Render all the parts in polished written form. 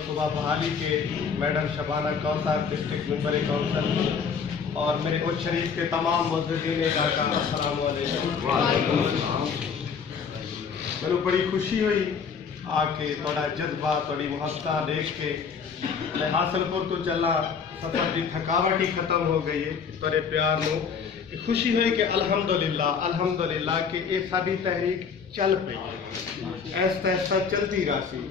सूबा बहाली के madam Shabana Kausar, district member council और मेरे उच्च शरीफ के तमाम मुअज़्ज़िज़ीन इलाका, अस्सलाम वालेकुम। मैनू बड़ी खुशी हुई आके थोड़ा जज्बा थोड़ी मुहब्बत देख के। मैं हासिलपुर तो चला, सफर की थकावट ही खत्म हो गई है। थोड़े प्यार में खुशी हुई कि अल्हम्दुलिल्लाह कि ये साडी तहरीक चल पई, ऐसा ऐसा चलती रासी।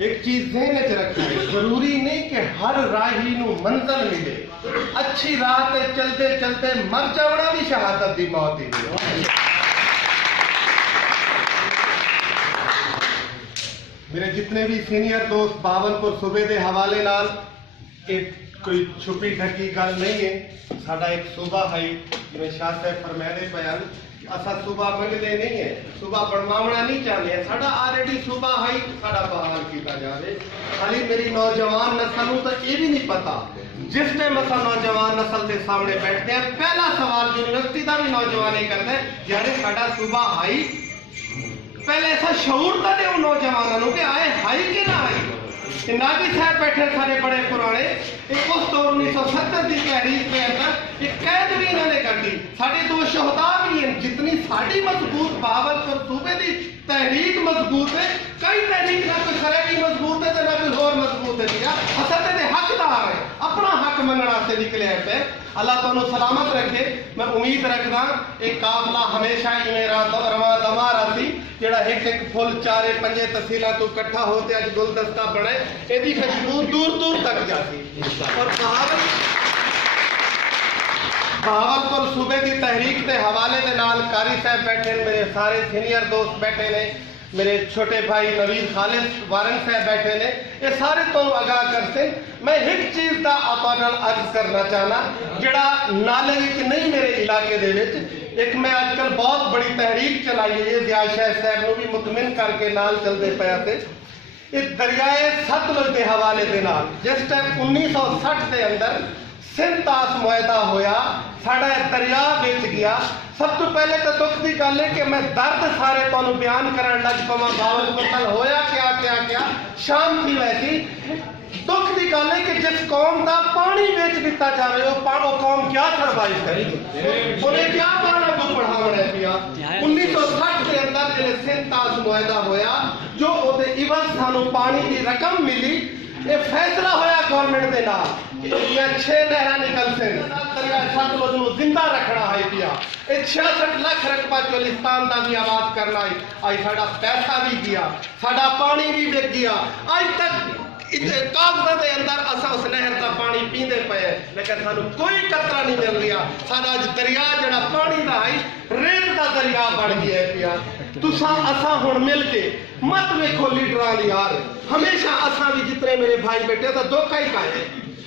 एक चीज ज़हन च रखना है, जरूरी नहीं कि हर राही नू मंजिल मिले। अच्छी राह ते चलते चलते मर जाना भी शहादत दी मौत ही है। मेरे जितने भी सीनियर दोस्त बावलपुर सूबे के हवाले नाल एक कोई छुपी ढकी गल नहीं है। साडा एक सूबा है, जिवें शाह साहब फरमाते पयान, असा सूबा मंगते नहीं है, सूबा बनवाना नहीं चाहते हैं। साडा ऑलरेडी सूबा है, साडा बहाल किया जाए। खाली मेरी नौजवान नस्ल तो ये भी नहीं पता। जिस टाइम असा नौजवान नस्ल के सामने बैठते हैं, पहला सवाल यूनिवर्सिटी का भी नौजवान ही करता है, यारे साडा सूबा है। पहले ऐसा शऊर तो दे नौजवानों के आए हाई के ना आई। नागी साहब बैठे सारे बड़े पुराने, एक उस दौर 1970 की तहरीक के अंदर एक कैद भी इन्होंने कटी। साढ़े दो शहदा भी हैं। जितनी साड़ी मजबूत बावलपुर सूबे की तहरीक मजबूत है, कई तहरीक ना कोई सरे की मजबूत है ना कोई और मजबूत है। असल में हकदार है, अपना हक मनना से निकले पे। अल्लाह तुहानू सलामत रखे। मैं उम्मीद रखदा एक काफिला हमेशा इवें रवा दवा रही, जेड़ा एक एक फुल चारे पंजे तहसीलों तो इकट्ठा होते अज गुलदस्ता बने, एदी खुशबू दूर दूर तक जाती। और बहावलपुर सूबे की तहरीक के हवाले के नाल कारी साहब बैठे, मेरे सारे सीनियर दोस्त बैठे ने, मेरे छोटे भाई नवीद खालिद वारन साहब बैठे ने, ये सारे तो आगाह करते। मैं एक चीज का आपा नाल अर्ज करना चाहना, जड़ा नाले विच नहीं मेरे इलाके दे विच एक मैं आजकल बहुत बड़ी तहरीक चलाई है, ज़िया शाह साहब को भी मुतमिन करके नाल चलते पाया थे। इस दरियाए सतलुज के हवाले के नाल जिस टाइम 1960 के अंदर सिंध तास मुआहदा होया, साड़ा दरिया बेच गया। सब तो पहले तो दुख की गल है कि मैं दर्द सारे तुहानू बयान करन लग पवां। बावलपुर होया क्या क्या क्या शाम थी वैसी। दुख की गल है कि जिस कौम का पानी बेच दिता जाए, वो कौम क्या सरवाइव करेगी, उन्हें क्या पाना को बढ़ावना है पिया। 1960 के अंदर जो सिंध तास मुआहदा होया, जो उहदे इवज सानू पानी की रकम मिली, ये फैसला होया गवर्नमेंट के नाल कि 6 नहर निकल से दरिया सतलुज नू जिंदा रखना है पिया। 66 लाख रकबा चोलिस्तान का भी आबाद करना है। आज साडा पैसा भी गया, साडा पानी भी बिक गया। आज तक कागजात के अंदर असा उस नहर का पानी पींदे पे, लेकिन सानू कोई कतरा नहीं मिल रहा। साडा दरिया जड़ा पानी का है, रेत का दरिया बन गया है पिया। तुसा असा हुण मिल के मत वेखो लीडर यार, हमेशा असा भी जितने मेरे भाई बेटे तो धोखा ही पाए।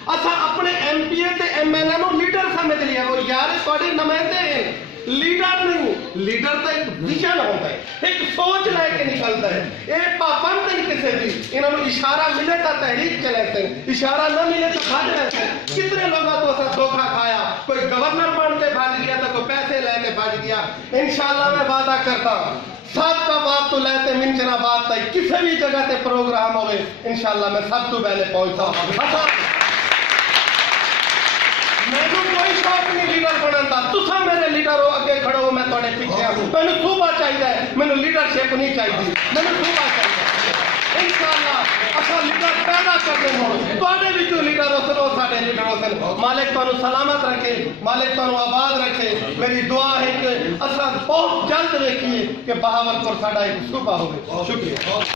असा अपने एमपीए ते एमएलए को लीडर समझ लिया, वो यार थोड़े नुमाइंदे हैं, लीडर नहीं। लीडर तो एक विजन होता है, एक सोच लेके निकलता है। ये पाबंद नहीं किसी भी, इन्होंने इशारा मिले तो तहरीक चलाते हैं, इशारा न मिले तो भाग रहते हैं। कितने लोगों को ऐसा धोखा खाया, कोई गवर्नर बन के भाग गया तो कोई पैसे लेके भाग गया। इंशाल्लाह मैं वादा करता हूँ, सात का बात तो लेते मिंचना बात तय किसी भी जगह से प्रोग्राम हो गए, इंशाल्लाह मैं सब तो पहले पहुंचता। मैनू कोई शौक नहीं लीडर बनने का, तुसा मेरे लीडर हो, अगे खड़ो हो, मैं थोड़े पीछे हूं। मैनू सूबा चाहिए, मैनू लीडरशिप नहीं चाहिए, मैनू सूबा चाहिए। इंशाल्लाह असा लीडर पैदा करते हो, तुहाडे भी जो लीडर हो सो साडे लीडर हो। मालिक तुहानू सलामत रखे, मालिक तुहानू आबाद रखे। मेरी दुआ है कि असा बहुत जल्द देखिए कि बहावलपुर साडा एक सूबा हो। शुक्रिया।